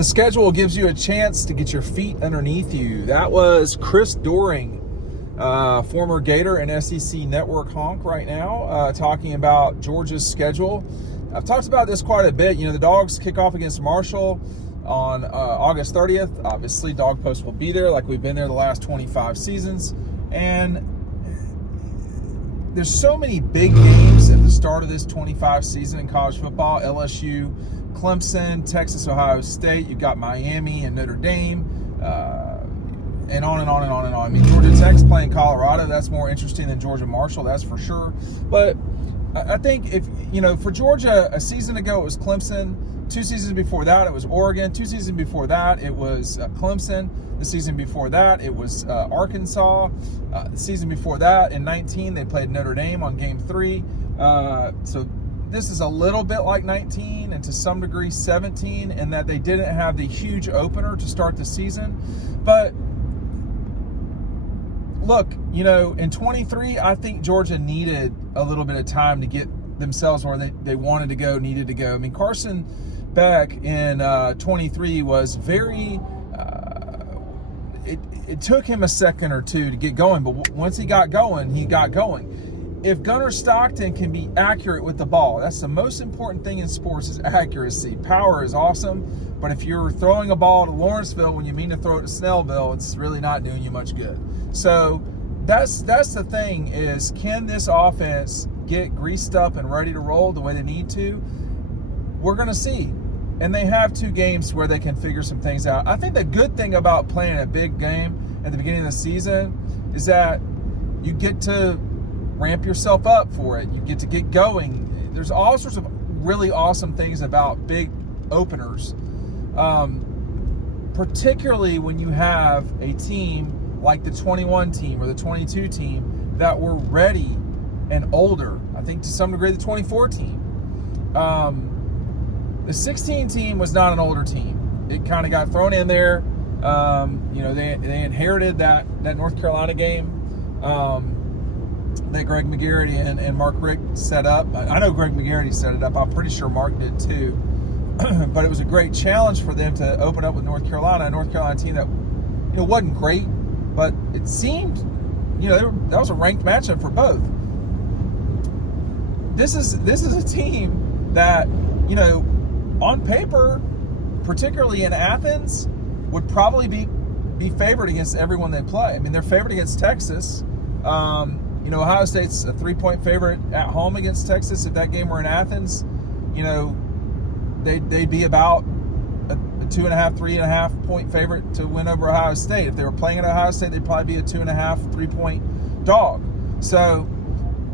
The schedule gives you a chance to get your feet underneath you. That was Chris Doering, former Gator and SEC Network honk right now, talking about Georgia's schedule. I've talked about this quite a bit. You know, the Dogs kick off against Marshall on August 30th. Obviously, Dog Post will be there like we've been there the last 25 seasons. And there's so many big games at the start of this 25 season in college football. LSU, Clemson, Texas, Ohio State. You've got Miami and Notre Dame, and on and on and on and on. I mean, Georgia Tech's playing Colorado. That's more interesting than Georgia Marshall, that's for sure. But I think if, you know, for Georgia, a season ago it was Clemson. 2 seasons before that, it was Oregon. 2 seasons before that, it was Clemson. The season before that, it was Arkansas. The season before that, in 19, they played Notre Dame on Game 3. So this is a little bit like 19 and to some degree 17 in that they didn't have the huge opener to start the season. But look, you know, in 23, I think Georgia needed a little bit of time to get themselves where they wanted to go, needed to go. I mean, Carson Beck in 23 was very, it took him a second or two to get going, but once he got going, he got going. If Gunnar Stockton can be accurate with the ball, that's the most important thing in sports is accuracy. Power is awesome, but if you're throwing a ball to Lawrenceville when you mean to throw it to Snellville, it's really not doing you much good. So that's the thing is, can this offense get greased up and ready to roll the way they need to? We're going to see. And they have 2 games where they can figure some things out. I think the good thing about playing a big game at the beginning of the season is that you get to ramp yourself up for it. You get to get going. There's all sorts of really awesome things about big openers, particularly when you have a team like the 21 team or the 22 team that were ready and older. I think to some degree the 24 team. The 16 team was not an older team. It kind of got thrown in there. You know, they inherited that North Carolina game that Greg McGarity and Mark Richt set up. I know Greg McGarity set it up. I'm pretty sure Mark did too. But it was a great challenge for them to open up with North Carolina, a North Carolina team that, you know, wasn't great, but it seemed, you know, that was a ranked matchup for both. This is a team that, you know, on paper, particularly in Athens, would probably be favored against everyone they play. I mean, they're favored against Texas. You know, Ohio State's a 3-point favorite at home against Texas. If that game were in Athens, you know, they'd be about a 2.5, 3.5 point favorite to win over Ohio State. If they were playing at Ohio State, they'd probably be a 2.5, 3-point dog. So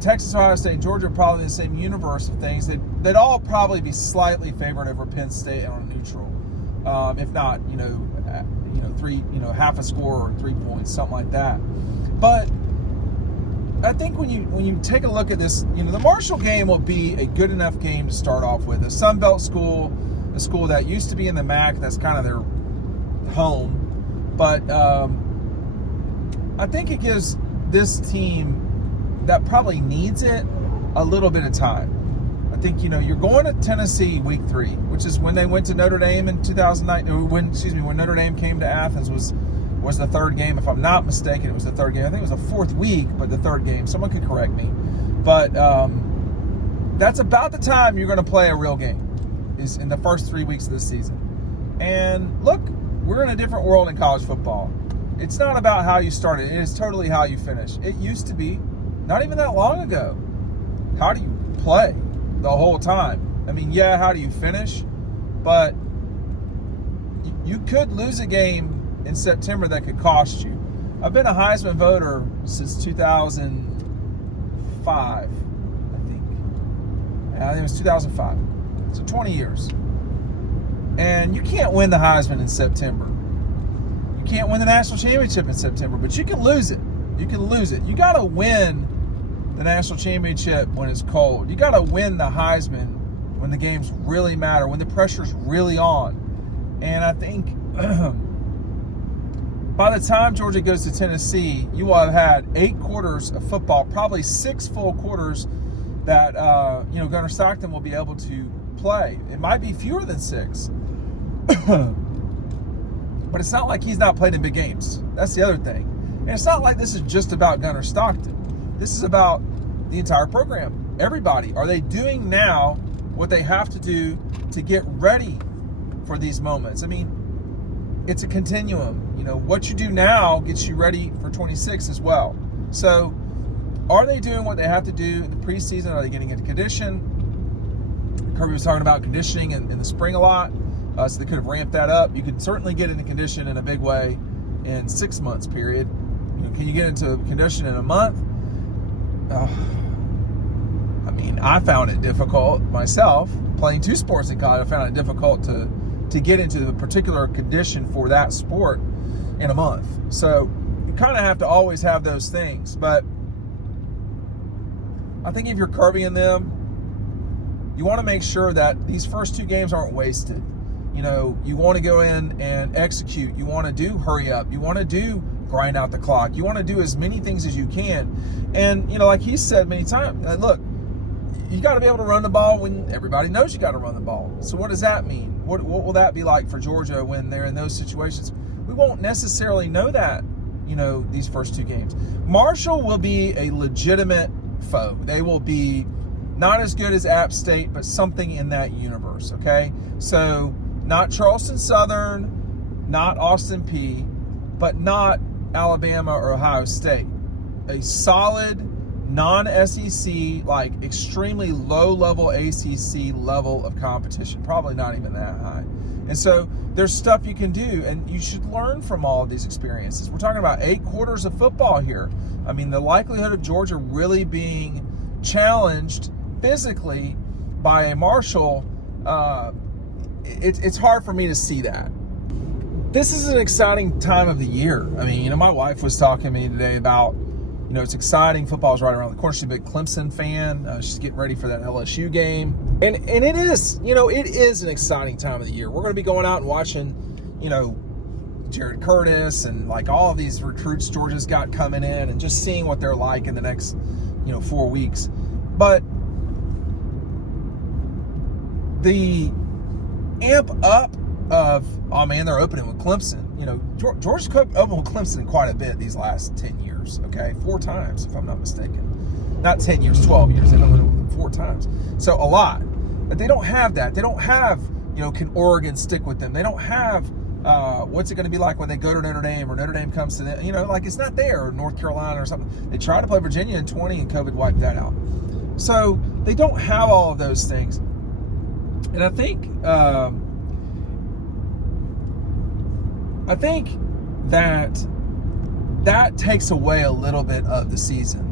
Texas, Ohio State, and Georgia are probably in the same universe of things. They'd all probably be slightly favored over Penn State on a neutral, if not, half a score or 3 points, something like that. But I think when you take a look at this, you know, the Marshall game will be a good enough game to start off with. A Sun Belt school, a school that used to be in the MAC, that's kind of their home. But I think it gives this team that probably needs it a little bit of time. I think, you know, you're going to Tennessee week 3, which is when they went to Notre Dame in 2009. When Notre Dame came to Athens was the 3rd game. If I'm not mistaken, it was the 3rd game. I think it was the 4th week, but the 3rd game. Someone could correct me. But that's about the time you're going to play a real game, is in the first 3 weeks of the season. And look, we're in a different world in college football. It's not about how you started. It is totally how you finish. It used to be, not even that long ago, how do you play the whole time? I mean, yeah, how do you finish? But you could lose a game in September that could cost you. I've been a Heisman voter since 2005, I think. I think it was 2005. So 20 years. And you can't win the Heisman in September. You can't win the national championship in September, but you can lose it. You can lose it. You got to win the national championship when it's cold. You got to win the Heisman when the games really matter, when the pressure's really on. And I think by the time Georgia goes to Tennessee, you will have had 8 quarters of football, probably 6 full quarters that Gunnar Stockton will be able to play. It might be fewer than 6. But it's not like he's not played in big games. That's the other thing. And it's not like this is just about Gunnar Stockton. This is about the entire program. Everybody. Are they doing now what they have to do to get ready for these moments? I mean, it's a continuum. You know, what you do now gets you ready for 26 as well. So, are they doing what they have to do in the preseason? Are they getting into condition? Kirby was talking about conditioning in the spring a lot, so they could have ramped that up. You could certainly get into condition in a big way in 6 months period. You know, can you get into condition in a month? I mean, I found it difficult myself. Playing 2 sports in college, I found it difficult to get into the particular condition for that sport in a month. So you kind of have to always have those things. But I think if you're Kirby and them, you want to make sure that these first 2 games aren't wasted. You know, you want to go in and execute. You want to do hurry up. You want to do grind out the clock. You want to do as many things as you can. And, you know, like he said many times, look, you got to be able to run the ball when everybody knows you got to run the ball. So what does that mean? What will that be like for Georgia when they're in those situations? We won't necessarily know that, you know, these first 2 games. Marshall will be a legitimate foe. They will be not as good as App State, but something in that universe, okay? So not Charleston Southern, not Austin Peay, but not Alabama or Ohio State. A solid non-SEC, like extremely low-level ACC level of competition. Probably not even that high. And so there's stuff you can do, and you should learn from all of these experiences. We're talking about 8 quarters of football here. I mean, the likelihood of Georgia really being challenged physically by a Marshall, it's hard for me to see that. This is an exciting time of the year. I mean, you know, my wife was talking to me today about, you know, it's exciting. Football's right around the corner. She's a big Clemson fan. She's getting ready for that LSU game. And it is, you know, it is an exciting time of the year. We're going to be going out and watching, you know, Jared Curtis and like all of these recruits Georgia's got coming in and just seeing what they're like in the next, you know, 4 weeks. But the amp up of, oh man, they're opening with Clemson. You know, Georgia's opened with Clemson quite a bit these last 10 years, okay? 4 times, if I'm not mistaken. Not 10 years, 12 years. They've opened with them 4 times. So a lot. But they don't have that. They don't have, you know, can Oregon stick with them? They don't have, what's it going to be like when they go to Notre Dame or Notre Dame comes to them? You know, like it's not there, or North Carolina or something. They tried to play Virginia in 20 and COVID wiped that out. So they don't have all of those things. And I think that takes away a little bit of the season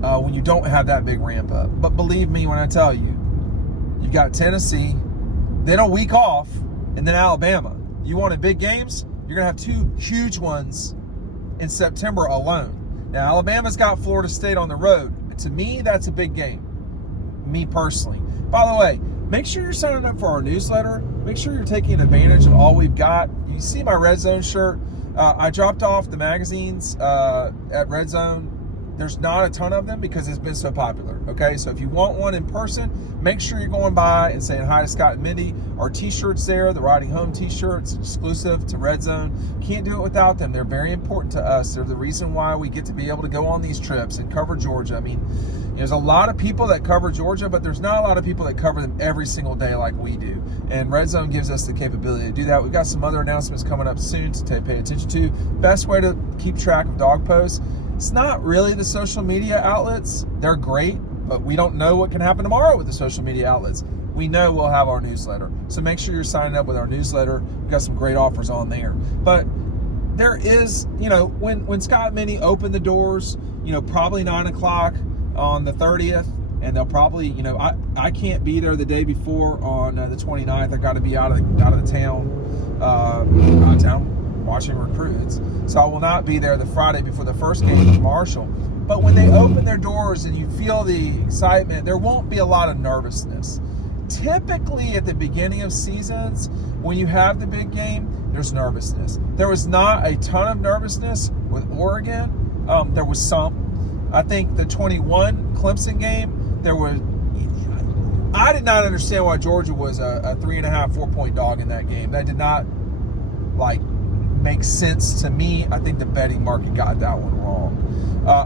when you don't have that big ramp up. But believe me when I tell you, you've got Tennessee, then a week off, and then Alabama. You wanted big games? You're going to have 2 huge ones in September alone. Now, Alabama's got Florida State on the road. To me, that's a big game. Me personally. By the way, make sure you're signing up for our newsletter. Make sure you're taking advantage of all we've got. You see my Red Zone shirt. I dropped off the magazines at Red Zone. There's not a ton of them because it's been so popular, okay? So if you want one in person, make sure you're going by and saying hi to Scott and Mindy. Our T-shirts there, the Riding Home T-shirts, exclusive to Red Zone. Can't do it without them. They're very important to us. They're the reason why we get to be able to go on these trips and cover Georgia. I mean, there's a lot of people that cover Georgia, but there's not a lot of people that cover them every single day like we do. And Red Zone gives us the capability to do that. We've got some other announcements coming up soon to pay attention to. Best way to keep track of Dawg posts, it's not really the social media outlets. They're great, but we don't know what can happen tomorrow with the social media outlets. We know we'll have our newsletter. So make sure you're signing up with our newsletter. We've got some great offers on there. But there is, you know, when Scott and Minnie open the doors, you know, probably 9 o'clock on the 30th, and they'll probably, you know, I can't be there the day before on the 29th. I got to be out of the town, watching recruits. So I will not be there the Friday before the first game with Marshall. But when they open their doors and you feel the excitement, there won't be a lot of nervousness. Typically at the beginning of seasons, when you have the big game, there's nervousness. There was not a ton of nervousness with Oregon. There was some. I think the 21 Clemson game, there was. I did not understand why Georgia was a 3.5, 4-point dog in that game. That did not, like, makes sense to me. I think the betting market got that one wrong.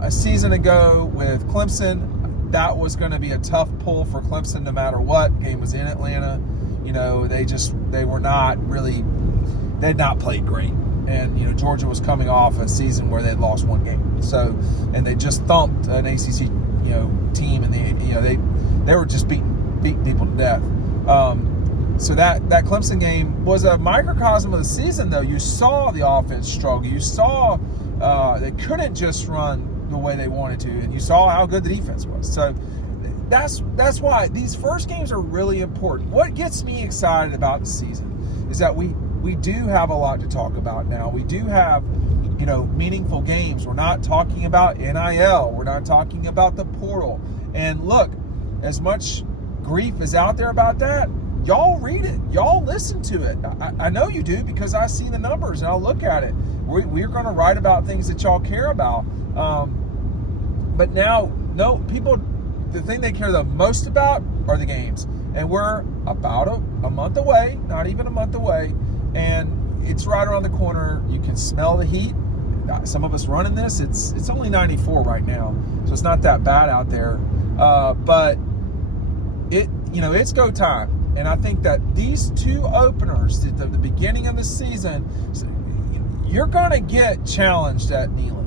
A season ago with Clemson, that was going to be a tough pull for Clemson no matter what. Game was in Atlanta. You know, they were not really, they had not played great. And, you know, Georgia was coming off a season where they had lost one game. So, and they just thumped an ACC, you know, team, and they were just beating people to death. So that Clemson game was a microcosm of the season, though. You saw the offense struggle. You saw they couldn't just run the way they wanted to, and you saw how good the defense was. So that's why these first games are really important. What gets me excited about the season is that we do have a lot to talk about now. We do have, you know, meaningful games. We're not talking about NIL. We're not talking about the portal. And look, as much grief is out there about that, y'all read it. Y'all listen to it. I know you do, because I see the numbers and I'll look at it. We're going to write about things that y'all care about. But now, no, people, the thing they care the most about are the games. And we're about a month away, not even a month away, and it's right around the corner. You can smell the heat. Some of us running this, it's only 94 right now, so it's not that bad out there. But it's go time. And I think that these two openers at the beginning of the season, you're going to get challenged at Neyland.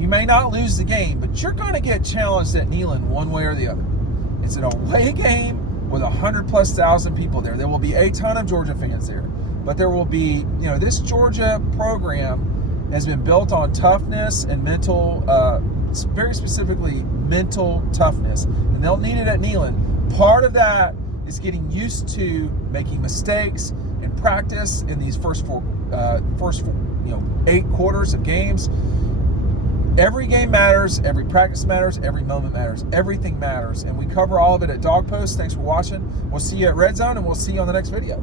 You may not lose the game, but you're going to get challenged at Neyland one way or the other. It's an away game with 100,000+ people there. There will be a ton of Georgia fans there, but there will be, you know, this Georgia program has been built on toughness and mental, very specifically mental toughness, and they'll need it at Neyland. Part of that is getting used to making mistakes in practice in these first 8 quarters of games. Every game matters, every practice matters, every moment matters, everything matters, and we cover all of it at Dawg Post. Thanks for watching. We'll see you at Red Zone, and we'll see you on the next video.